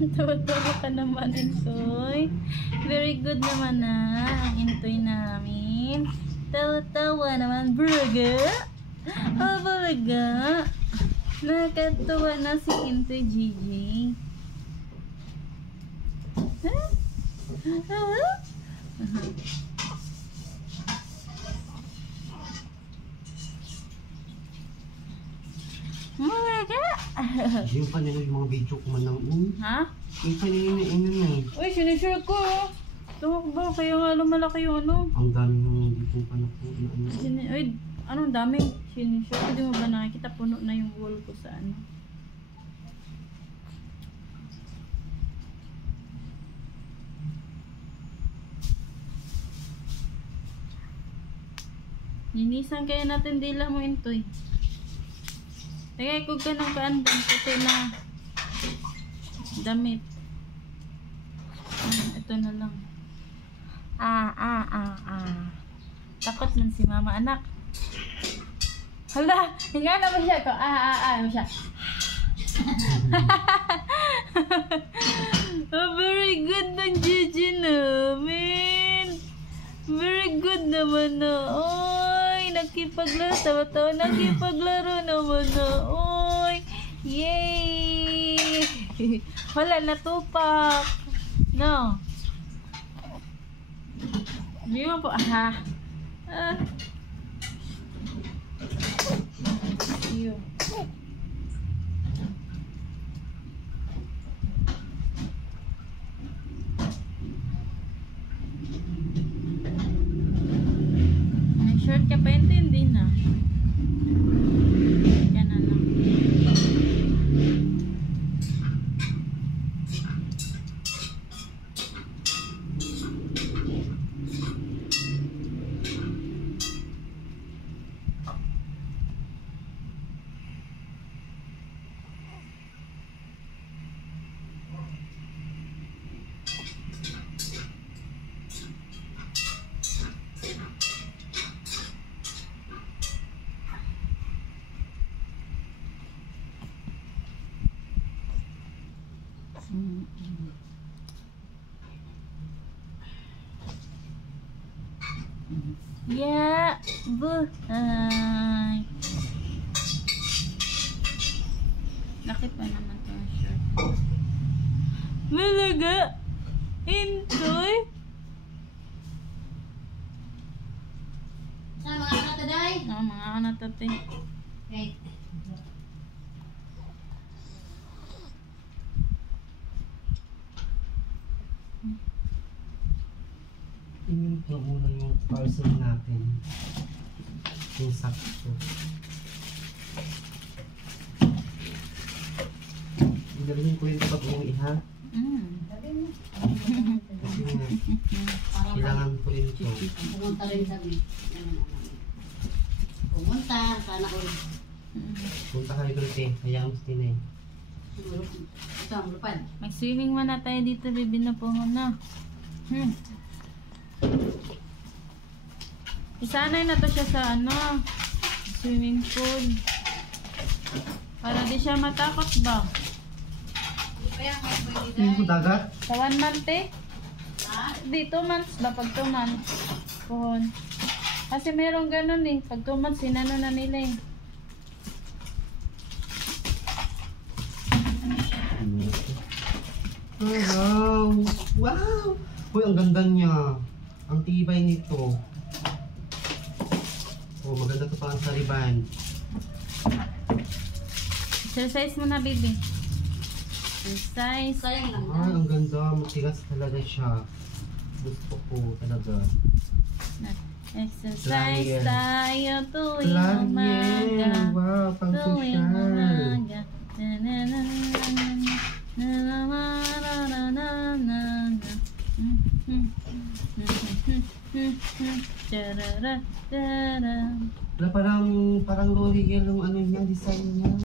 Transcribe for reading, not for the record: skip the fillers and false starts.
Tawa-tawa ka naman, Intoy. Very good naman na ang Intoy namin. Tawa-tawa naman, burger. Oh, burger. Nakatuwa na si Intoy Gigi. Yung kanina yung mga video ko man lang. Ha? Yung kanina yun. Uy, sinishare ko. Tumakbo, kaya nga lumalaki yung ano. Ang dami nung dito pa na po. Uy, anong daming sinishare? Hindi mo ba nakikita? Puno na yung wall ko sa ano. Linisan kaya natin dila mo, Intoy. Tagay ko ka ng kaandang puti na damit. Ito na lang. Takot man si mama, anak. Hala, hinga naman siya ko. Naman siya. Oh, very good ng Gigi namin. Very good naman na. Oy, nakipaglaro. Tawa-tawa, nakipaglaro naman na. Oy, yay! Wala, natupak. No. Hindi mo po. Iyo. Short ka pa, hindi na. Yan na lang. Ya, buhay. Bakit pa naman ito ang shirt? Malaga? Intoy? Sa mga anak na day? Oo, mga anak tate. Okay. Tingnan ko muna yung parcel natin. Yung sakto. Idalhin ko yung pag-uwi, ha? Kasi nga, kailangan ko rin ito. Pumunta rin sabi. Pumunta, sana ulit. Punta ka rin ulit eh. Hayaan mo si Tinay. Ito ang lupad. Mag-swimming muna tayo dito, baby na po na. Isanay na to siya sa ano, swimming pool. Para di siya matakot ba? Tingin ko dagat? Sa 1 month eh. Di 2 months ba? Pag 2 months. Puhon. Kasi merong ganun eh. Pag 2 months, sinano na nila eh. Wow! Wow! Uy, ang ganda niya. Ang tibay nito. Oh, maganda to pa ang sariban. Exercise mo na, baby. Exercise. Sayang lang. Ay, ang ganda. Matigas talaga siya. Gusto ko talaga. Exercise Flyer. tayo tuwing umaga. Flyer. Wow, pang Tuwing social. umaga. Wala, parang L'Oreal yung ano niya, design niya.